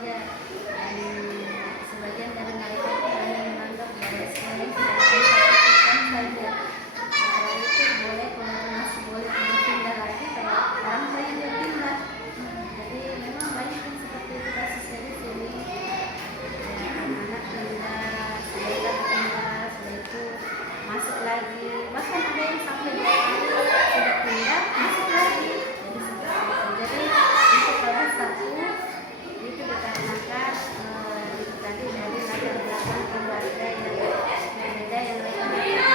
saja. Dan sebagian dari mereka itu hanya menganggap bahwa sekolah itu kan saja. Setelah itu boleh, kalau masih boleh berpindah lagi, kayak orang banyak yang pindah. Jadi memang banyak yang seperti itu kasusnya di sini. Ya, anak-anak pindah, sebentar pindah, setelah itu masuk lagi. Bahkan ada yang sampai 2 kali sudah pindah, masuk lagi. Jadi seperti itu. Jadi untuk salah satu itu dikarenakan itu tadi dari latar belakang keluarga yang berbeda, yang mereka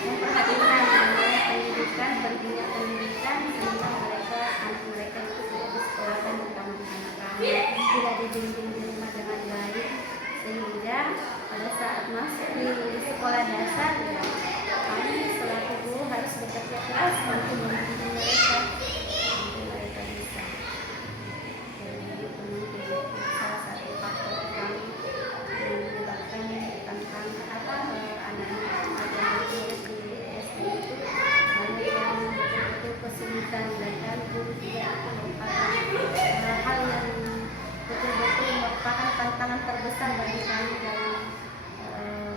memperhatikan namanya pendidikan, berjenjang pendidikan, sehingga anak mereka itu tidak disekolahkan di kampung-kampung kami, tidak dibimbing di rumah dengan baik, sehingga pada saat masuk di sekolah dasar ya, kami selaku guru harus bekerja keras untuk membimbing mereka sampai mereka bisa. Jadi itu mungkin salah satu faktor kami yang menyebabkan tentang anak-anak murid di SD itu banyak yang betul-betul kesulitan, dan guru juga akan merupakan hal yang betul-betul merupakan tantangan terbesar bagi kami dalam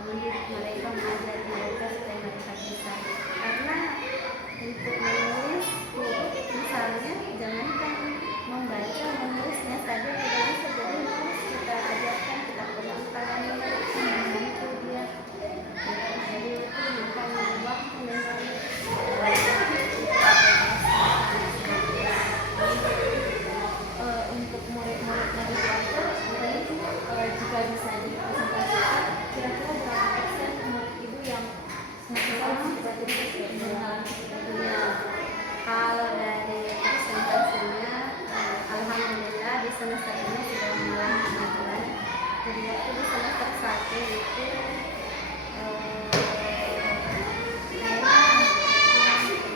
mendidik mereka, mengajari mereka supaya mereka bisa. Karena untuk menulis misalnya, jangankan membaca, menulisnya saja tidak bisa. Jadi harus kita ajarkan, kita pelan-pelan membantu dia. Jadi itu bukan waktu memang untuk murid-murid dari keluarga itu juga bisa dipresentasikan kira-kira berapa persen murid ibu yang kalau dari presentasinya alhamdulillah di semester ini sudah mulai kemajuan. Jadi waktu di semester 1 itu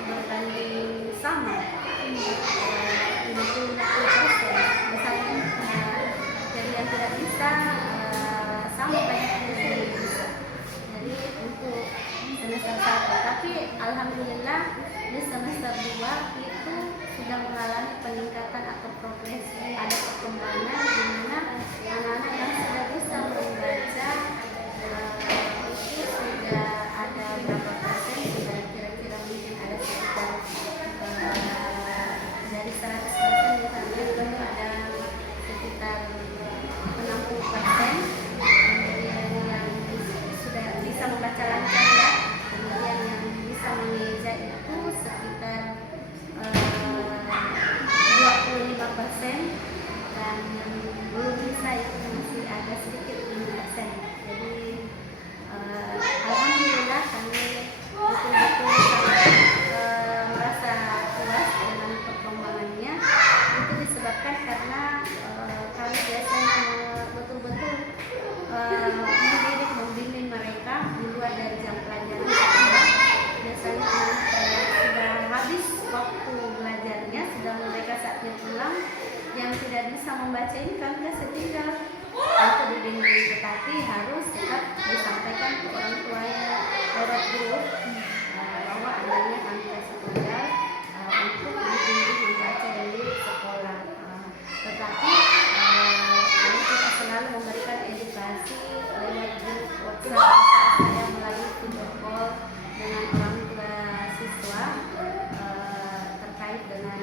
berbanding sama 50-50%. Misalnya dari yang tidak bisa sama banyak yang bisa. Jadi untuk semester 1, tapi alhamdulillah di semester 2 itu sudah mengalami peningkatan atau progres, ada perkembangan di mana anak-anak yang sudah bisa membaca itu sudah ada berapa persen, sudah kira-kira mungkin ada sekitar dari 100% misalnya itu ada sekitar 60%. Kemudian yang sudah bisa membaca lancar ya, kemudian yang bisa mengeja itu sekitar 25%, dan yang belum bisa itu masih ada sedikit 5%. Jadi alhamdulillah kami betul-betul merasa puas dengan perkembangannya. Itu disebabkan karena kami biasanya betul-betul mendidik, membimbing mereka di luar dari jam pelajaran. Biasanya sudah habis waktu belajarnya, sudah mereka saatnya pulang, yang tidak bisa membaca ini kami kasih tinggal atau dibimbing, tetapi harus tetap disampaikan ke orang tuanya lewat grup bahwa anaknya kami kasih tinggal untuk dibimbing membaca di sekolah. Tetapi kami kita selalu memberikan edukasi lewat grup WhatsApp saya melalui video call dengan orang tua siswa terkait dengan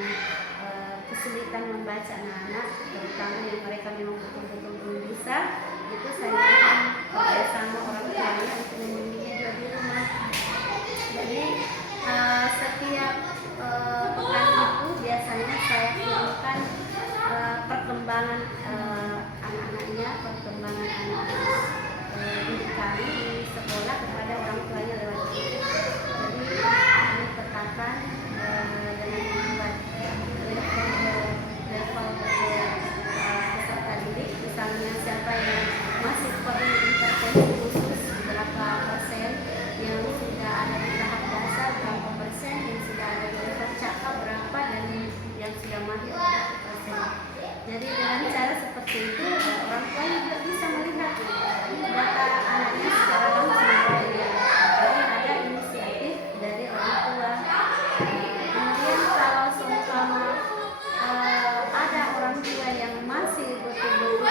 kesulitan membaca anak-anak, terutama yang mereka memang betul-betul belum bisa. Itu saya akan bersama orang tuanya untuk membimbingnya juga di rumah. Jadi setiap pekan itu biasanya saya kirimkan perkembangan anak-anaknya, perkembangan anak-anak didik kami di sekolah kepada orang tuanya lewat itu. Jadi kami petakan dengan membuat level peserta didik, misalnya siapa yang masih perlu intervensi khusus berapa persen, yang sudah ada di tahap dasar berapa persen, yang sudah ada di level cakap berapa, dan yang sudah mahir berapa persen. Jadi dengan cara seperti itu orang tua juga bisa melihat data anaknya secara langsung. Jadi ada inisiatif dari orang tua. Kemudian kalau seumpama ada orang tua yang masih betul-betul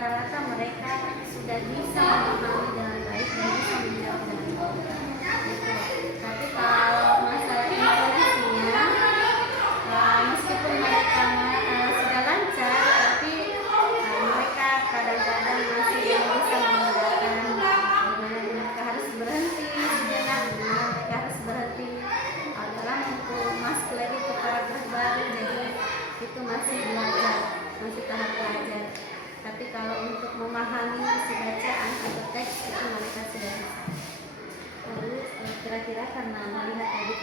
rata-rata mereka sudah bisa memahami dengan baik dan bisa menjawab dengan baik gitu. Tapi kalau masalah informasinya, meskipun mereka sudah lancar, tapi mereka kadang-kadang masih belum bisa membedakan dimana mereka harus berhenti sejenak, dimana mereka harus berhenti dalam untuk masuk lagi ke paragraf baru. Jadi itu masih belajar, masih tahap belajar. Tapi kalau untuk memahami isi bacaan atau teks itu mereka sudah bisa. Lalu kira-kira karena melihat tadi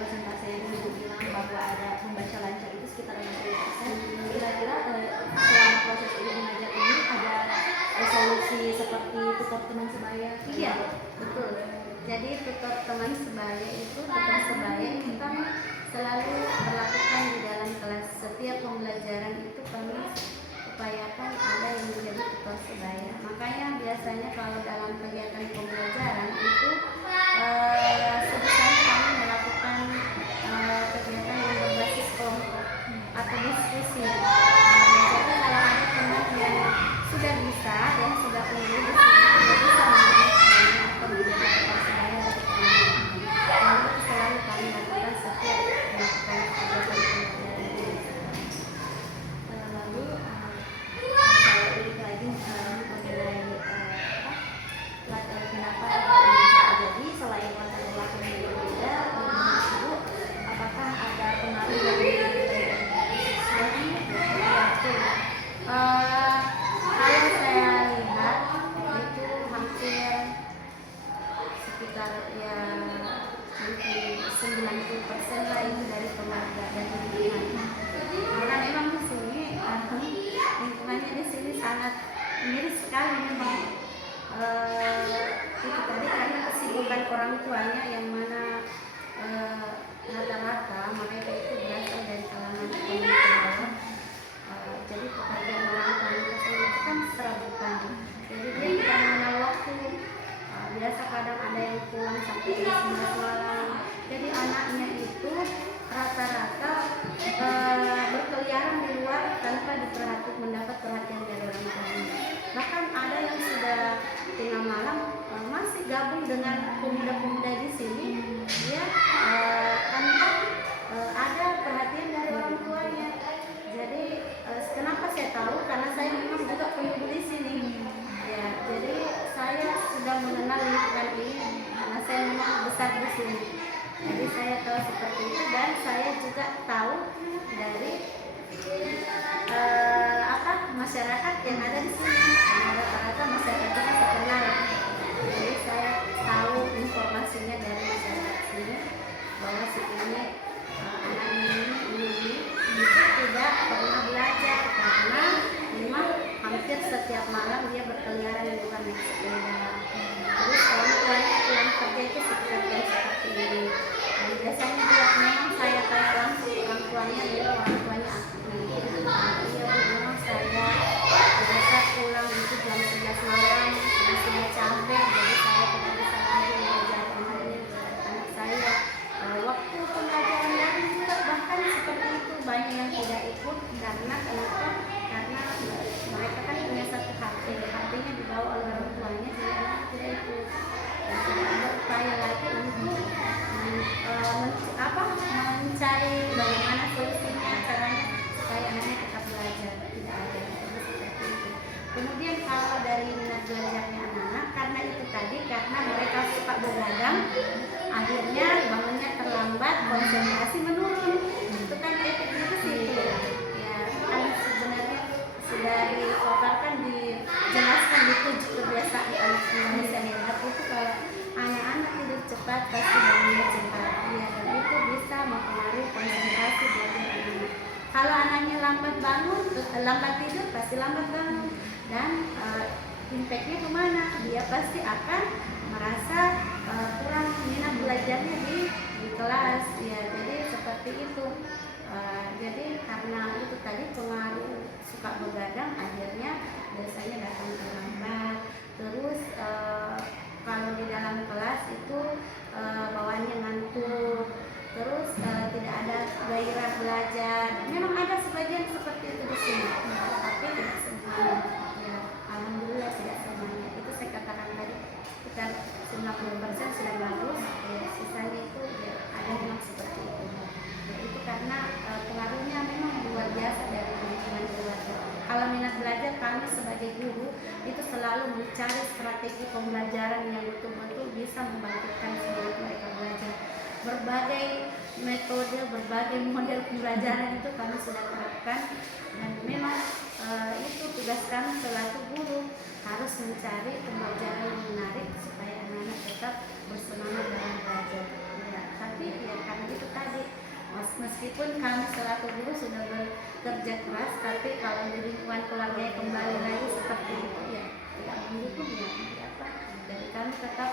presentasi yang Ibu bilang bahwa ada membaca lancar itu sekitar 60%, kira-kira selama proses Ibu mengajar ini ada solusi seperti tutor teman sebaya? Iya, betul. Jadi tutor teman sebaya itu kami selalu berlakukan di dalam kelas. Setiap pembelajaran itu kami upayakan ada yang menjadi tutor sebaya. Makanya biasanya kalau dalam kegiatan pembelajaran itu sebisanya kami melakukan kegiatan yang berbasis kelompok atau diskusi. Jadi kalau ada teman yang sudah bisa dan sudah unggul di sini, dia bisa menjadi sebaya atau menjadi tutor sebaya untuk teman-teman. Lalu selalu kami lakukan setiap melakukan kegiatan pembelajaran. Lalu saya ulik lagi mengenai kenapa bisa terjadi selain latar belakang yang berbeda, Ibu, apakah ada pengaruh dari kalau saya lihat itu hampir sekitar ya mungkin 90% lah itu dari keluarga dan lingkungan. Karena memang di sini lingkungannya di sini sangat miris sekali memang. Itu tadi karena kesibukan orang tuanya yang mana rata-rata mereka itu berasal dari kalangan ekonomi ke bawah. Jadi pekerjaan orang tua itu kan serabutan. Jadi dia tidak mengenal waktu. Biasa kadang ada yang pulang sampai jam 11 malam. Jadi anaknya itu rata-rata berkeliaran di luar tanpa mendapat perhatian dari orang tuanya. Bahkan ada yang sudah tengah malam masih gabung dengan pemuda-pemuda di sini, dia tanpa ada perhatian dari orang tuanya. Jadi kenapa saya tahu? Karena saya memang juga penyuh di sini. Ya, jadi saya sudah mengenal lingkungan ini karena saya memang besar di sini. Jadi saya tahu seperti itu dan saya juga tahu dari masyarakat yang ada di sini. Rata-rata masyarakat itu terkenal. Jadi saya tahu informasinya dari masyarakat sini bahwa si ini anaknya ini itu tidak pernah belajar karena memang hampir setiap malam dia berkeliaran di luar naik sepeda. Terus orang tuanya pulang kerja itu sekitar jam seperti ini. Dan biasanya dia memang saya tanya langsung orang tuanya, dia orang tuanya aktif. Iya Bu, memang saya biasa pulang itu jam 11 malam, sudah capek, jadi saya tidak bisa lagi belajar anak saya. Waktu pembelajaran daring juga bahkan seperti itu, banyak yang tidak ikut karena kenapa? Karena mereka kan punya satu HP-nya dibawa oleh orang tuanya, jadi anak tidak ikut. Dan tidak ada upaya lagi untuk mencari bagaimana solusinya, caranya supaya anaknya tetap belajar. Tidak ada seperti itu. Kemudian kalau dari minat belajarnya anak-anak, karena itu tadi, karena mereka suka begadang, akhirnya bangunnya terlambat, konsentrasi menurun. Itu kan efeknya ke situ. Ya, kan sebenarnya sudah dipaparkan, dijelaskan di 7 kebiasaan anak Indonesia hebat itu kalau anak-anak tidur cepat pasti bangunnya cepat. Ya, dan itu bisa mempengaruhi konsentrasi belajar anak. Kalau anaknya lambat tidur pasti lambat bangun dan impactnya kemana? Dia pasti akan merasa kurang minat belajarnya di kelas. Ya, jadi seperti itu. Jadi karena itu tadi pengaruh suka begadang, akhirnya biasanya datang terlambat. Terus kalau di dalam kelas itu bawaannya ngantuk. Terus tidak ada gairah belajar. Memang ada sebagian seperti itu di sini, tapi tidak semua. Ya. sekitar 90% sudah bagus, ya, sisanya itu ya ada memang seperti itu. Ya, itu karena pengaruhnya memang luar biasa dari lingkungan keluarga. Kalau minat belajar, kami sebagai guru itu selalu mencari strategi pembelajaran yang betul-betul bisa membangkitkan semangat mereka belajar. Berbagai metode, berbagai model pembelajaran itu kami sudah terapkan, dan memang itu tugas kami selaku guru, harus mencari pembelajaran yang menarik supaya anak-anak tetap bersemangat dalam belajar. Ya, tapi ya karena itu tadi, meskipun kami selaku guru sudah bekerja keras, tapi kalau di lingkungan keluarga kembali lagi seperti itu ya tidak mendukung ya. Apa? Jadi kami tetap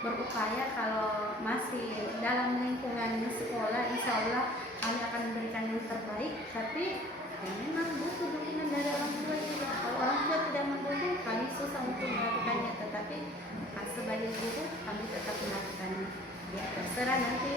berupaya kalau masih dalam lingkungan sekolah, insya Allah kami akan memberikan yang terbaik, tapi ya memang butuh dukungan dari orang tua juga. Kalau orang tua tidak mendukung, kami susah untuk melakukannya, tetapi sebagai guru kami tetap melakukannya. Ya terserah nanti